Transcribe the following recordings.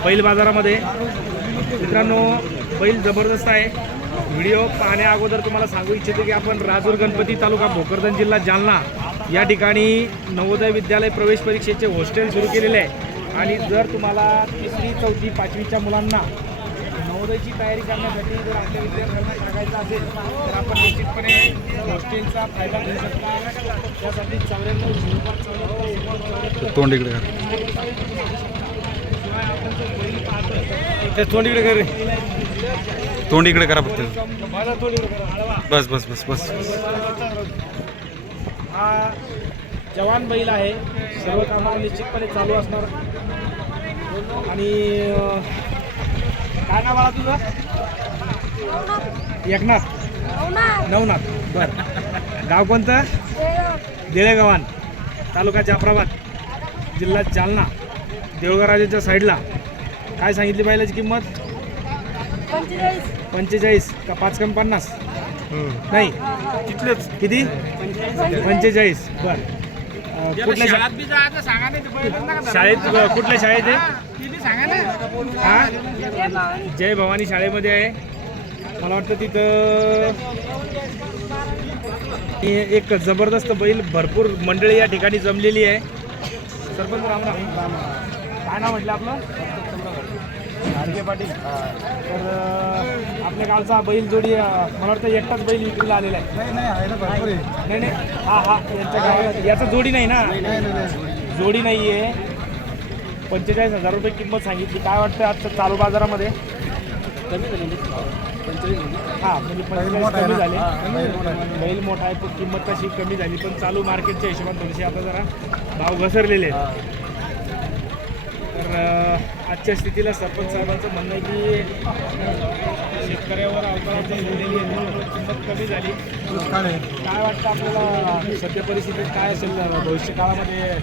बैल बाजारामध्ये मित्रांनो बैल जबरदस्त आहे व्हिडिओ पाहण्या अगोदर तुम्हाला सांगू इच्छितो की आपण राजूर गणपती तालुका भोकरदन जिल्हा जालना या ठिकाणी नवोदय विद्यालय प्रवेश परीक्षेचे हॉस्टेल सुरू केलेले आहे आणि जर तुम्हाला तिसरी चौथी पाचवीच्या मुलांना नवोदयची तयारी करण्यासाठी जर आपल्या विद्यार्थ्यांना सांगायचं असेल तर आपण निश्चितपणे हॉस्टेलचा फायदा घेऊ शकता त्यासाठी चौऱ्याण्णव झिरो पाच चौऱ्याण्णव तोंड इकडे कर शिवाय आपण जो बैल पाहतोय ते तोंड इकडे कर. तोंड इकडे करा फक्त. बस बस बस बस हा जवान बैल आहे. सर्व कामाला निश्चितपणे चालू असणार. आणि काय नाव बाळा तुझं? एकनाथ. नवनाथ. बर. गाव कोणतं? देळेगावान तालुका जाफराबाद. जिल्हा जालना. देऊळगाव साईडला. काय सांगितली बैलाची किंमत? पंचेचाळीस. का पाच कम पन्नास? नाही. तिथलेच. किती? पंचेचाळीस. बर. कुठल्या शाळेत अं, कुठल्या शाळेत आहे? हा जय भवानी शाळेमध्ये आहे. मला वाटतं तिथं एक जबरदस्त बैल भरपूर मंडळी या ठिकाणी जमलेली आहे. सरपंच रामराम काय नाव म्हटलं आपलं? गाडगे पाटील. तर आपल्या गावचा बैल जोडी मला वाटतं एकटाच बैल विक्रीला आलेला आहे. नाही नाही हा हा यांच्या याचा जोडी नाही ना? जोडी नाही आहे पंचेचाळीस हजार रुपये किंमत सांगितली. काय वाटतं आजचं चालू बाजारामध्ये? हा म्हणजे पंचेचाळीस कमी झाले. बैल मोठा आहे. तो किंमत तशी कमी झाली. पण चालू मार्केटच्या हिशोबाने थोडेसे आता जरा भाव घसरलेले आहेत. तर आजच्या स्थितीला सरपंच साहेबांचं म्हणणं आहे की शेतकऱ्यावर अवकाळात झालेली किंमत कमी झाली. काय वाटतं आपल्याला सध्या परिस्थितीत काय असेल भविष्य काळामध्ये?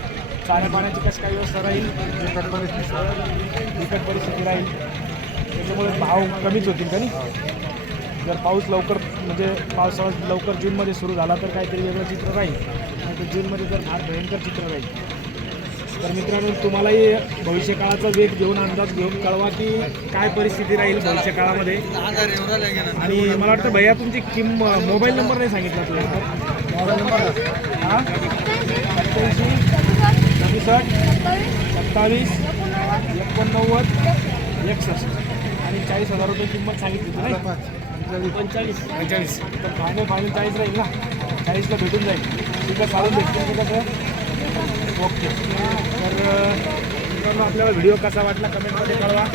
पाण्याची कशी काय व्यवस्था राहील? बिकट परिस्थिती. बिकट परिस्थिती राहील. त्याच्यामुळे भाव कमीच होतील का नाही? जर पाऊस लवकर म्हणजे पावसाळा लवकर जूनमध्ये सुरू झाला तर काहीतरी वेगळं चित्र राहील. नाही तर जूनमध्ये तर फार भयंकर चित्र राहील. तर मित्रांनो तुम्हालाही भविष्य काळाचा वेग घेऊन अंदाज घेऊन कळवा की काय परिस्थिती राहील भविष्य काळामध्ये आणि मला वाटतं भैया तुमची किंम मोबाईल नंबर नाही सांगितला तुला मोबाईल नंबर हां? सत्याऐंशी सदुसष्ट सत्तावीस एकोणनव्वद एकसष्ट. आणि चाळीस हजार रुपये किंमत सांगितली होती पंचाळीस पंचाळीस तर फायनल फायनल चाळीस राहील ना? चाळीसला भेटून जाईल. तिथं चालून भेटतील तिथं सर. ओके. तर मित्रांनो आपल्याला व्हिडिओ कसा वाटला कमेंटमध्ये कळवा.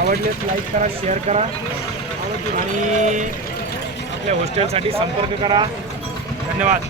आवडलेच लाईक करा शेअर करा. आणि आपल्या हॉस्टेलसाठी संपर्क करा. धन्यवाद.